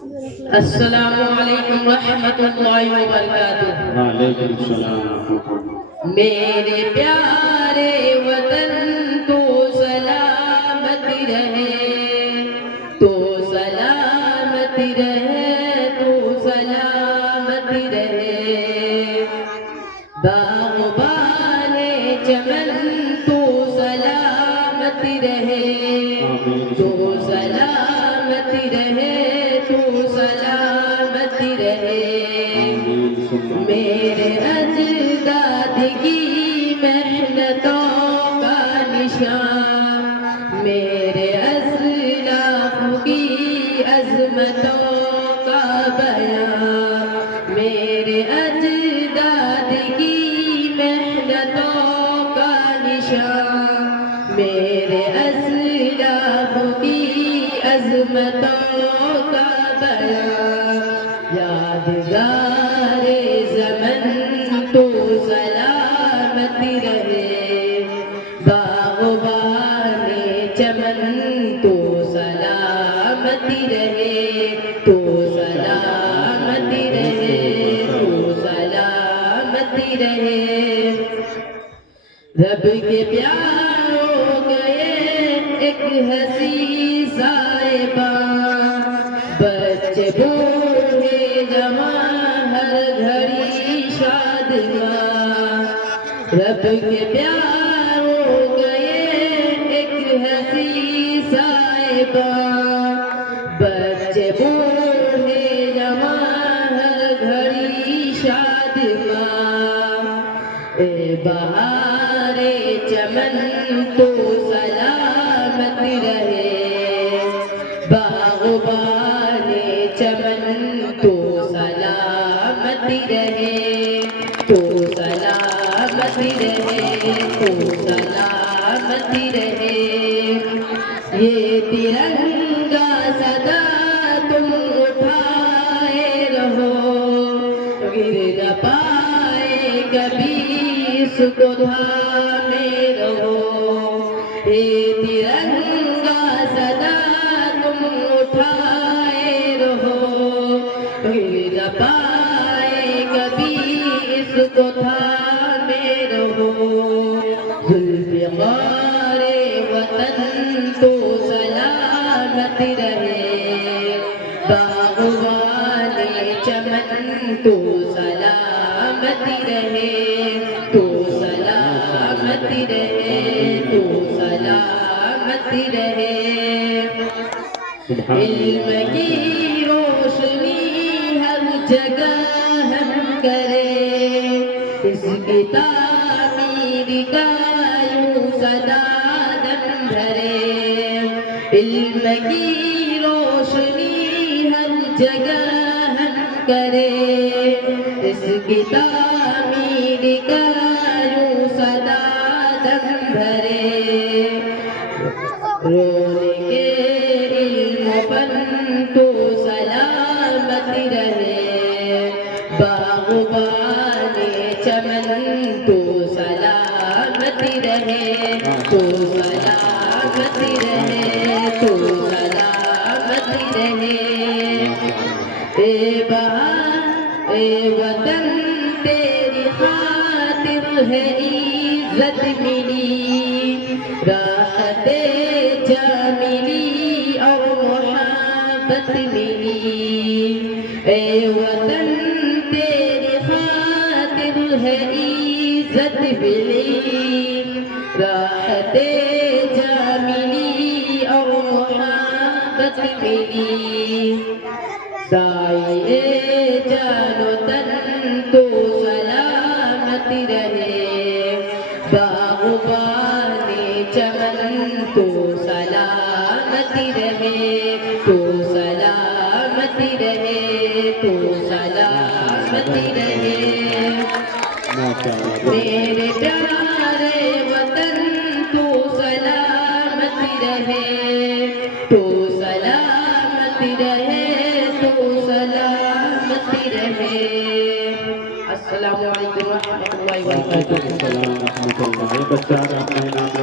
السلام علیکم ورحمۃ اللہ وبرکاتہ۔ وعلیکم السلام۔ میرے پیارے وطن تو سلامت رہے، تو سلامت رہے، تو سلامت رہے۔ باغبان چمن تو سلامت رہے، تو سلامت رہے، تو سلامت رہے۔ میرے اجداد کی محنتوں کا نشان، میرے اسلاف کی عظمتوں کا بیان، میرے اجداد کی محنتوں کا نشان، میرے اسلاف کی عظمتوں کا بیان۔ یادگار زمن تو سلامت رہے، باغبان چمن تو سلامت رہے، تو سلامت رہے، تو سلامت رہے۔ رب کے پیار ہو گئے ایک حسین صاحبان، بچے بوڑھے جوان ہر گھڑی شادمان۔ رب کے پیار ہو گئے ایک حسین صاحبان، بچے بوڑھے جوان ہر گھڑی شادمان۔ اے بہار چمن تو سلامت رہے، باغبان چمن تو سلامت رہے، تو سلامت رہے، تو سلامت رہے۔ یہ ترنگا سدا تم اٹھائے رہو، گر نہ پائے کبھی اس کو تھامے رہو۔ یہ ترنگا سدا تم اٹھائے رہو، گر نہ پائے کبھی اس کو تھامے رہو۔ ذوالفقار وطن تو سلامت رہے، باغبان چمن تو سلامت رہے، تو سلامت رہے، تو سلامت رہے۔ علم کی روشنی ہر جگہ ہم کرے، اس کی تعمیر کا یوں سدا دم بھرے۔ علم کی روشنی ہر جگہ ہم کرے، اس کی تعمیر کا یوں سدا دم بھرے۔ رونے کے علم فن تو سلامت رہے، باغبان چمن تو سلامت رہے، تو سلامت رہے، تو سلامت رہے۔ اے بہار اے وطن تیری خاطر ہے عزت ملی، راحت جاں ملی اور محبت ملی۔ اے وطن تیری خاطر ہے عزت ملی، راحت جاں ملی اور محبت ملی۔ سائے جان و تن تو سلامت رہے، باغبان چمن تو سلامت رہے، تو سلامت رہے، تو سلامت رہے۔ میرے پیارے وطن تو سلامت رہے، تو سلامت رہے، تو سلامت رہے۔ السلام علیکم ورحمۃ اللہ وبرکاتہ۔ بچہ اپنے نام